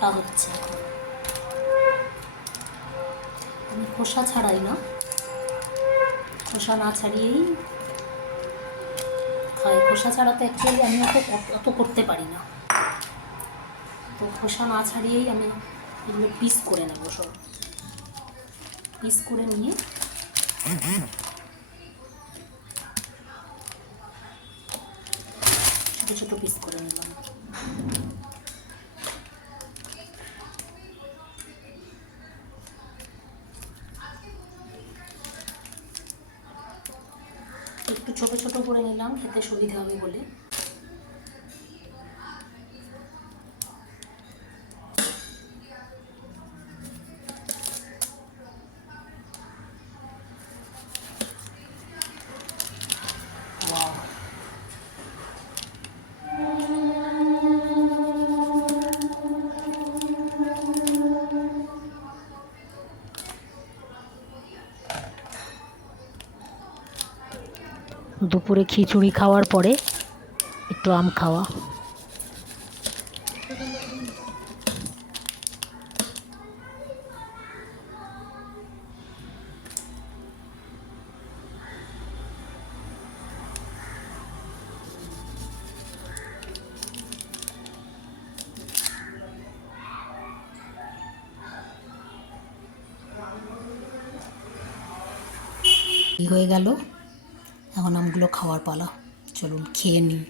কাটা হচ্ছে। আমি খোসা ছাড়াই না। খোসা না ছাড়িয়েই খাই। খোসা ছাড়া তো অ্যাকচুয়ালি আমি অত অত করতে পারি না। তো খোসা না ছাড়িয়েই আমি এগুলো পিস করে নেব সব। পিস করে নিয়ে ছোটো ছোটো পিস করে নিলাম। একটু ছোট ছোট করে নিলাম খেতে সুবিধা হবে বলে। দুপুরে খিচুড়ি খাওয়ার পরে একটু আম খাওয়া। হয়ে গেল। এখন আমগুলো খাওয়ার পালা। চলুন খেয়ে নিই।